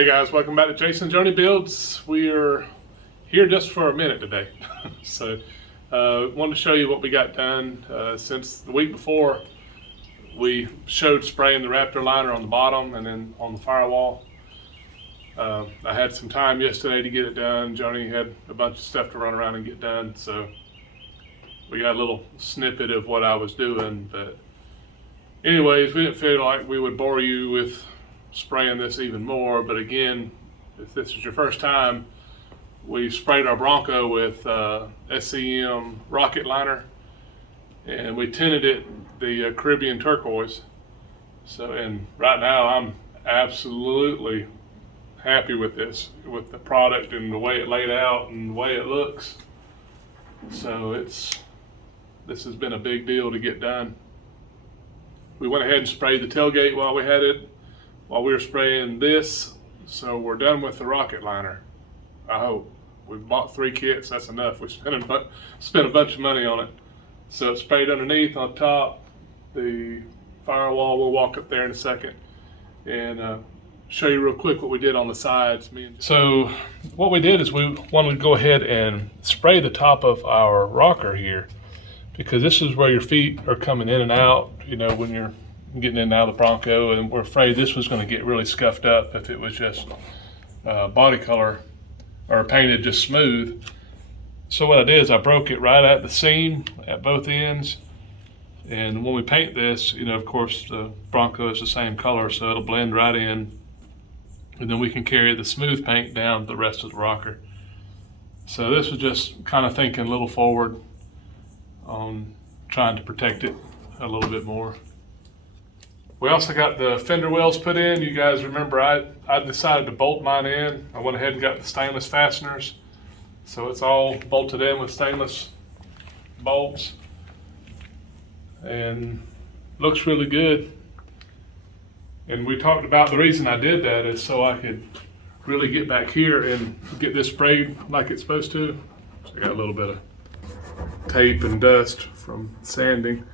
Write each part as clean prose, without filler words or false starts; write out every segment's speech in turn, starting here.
Hey guys, welcome back to Jason Joni Builds. We are here just for a minute today. So wanted to show you what we got done since the week before. We showed spraying the Raptor liner on the bottom and then on the firewall. I had some time yesterday to get it done. Joni had a bunch of stuff to run around and get done, so we got a little snippet of what I was doing. But anyways, we didn't feel like we would bore you with spraying this even more. But again, if this is your first time, we sprayed our Bronco with SCM rocket liner, and we tinted it the Caribbean Turquoise. So, and right now I'm absolutely happy with this, with the product and the way it laid out and the way it looks. So this has been a big deal to get done. We went ahead and sprayed the tailgate while we were spraying this. So we're done with the rocket liner, I hope. We bought 3 kits, that's enough. We spent a bunch of money on it. So it's sprayed underneath, on top, the firewall. We'll walk up there in a second and show you real quick what we did on the sides. So what we did is we wanted to go ahead and spray the top of our rocker here, because this is where your feet are coming in and out, you know, when you're getting in and out of the Bronco, and we're afraid this was going to get really scuffed up if it was just body color or painted just smooth. So what I did is I broke it right at the seam at both ends, and when we paint this, you know, of course the Bronco is the same color, so it'll blend right in, and then we can carry the smooth paint down the rest of the rocker. So this was just kind of thinking a little forward on trying to protect it a little bit more. We also got the fender wells put in. You guys remember I decided to bolt mine in. I went ahead and got the stainless fasteners. So it's all bolted in with stainless bolts. And looks really good. And we talked about the reason I did that is so I could really get back here and get this sprayed like it's supposed to. So I got a little bit of tape and dust from sanding.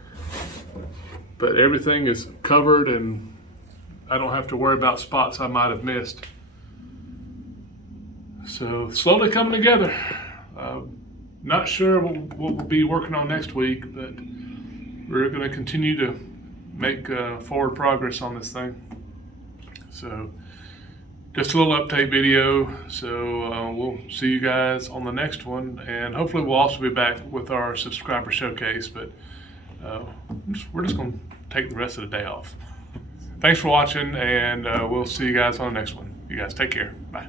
But everything is covered and I don't have to worry about spots I might have missed. So slowly coming together. Not sure what we'll be working on next week, but we're going to continue to make forward progress on this thing. So just a little update video. So we'll see you guys on the next one, and hopefully we'll also be back with our subscriber showcase, but we're just going to take the rest of the day off. Thanks for watching, and we'll see you guys on the next one. You guys take care. Bye.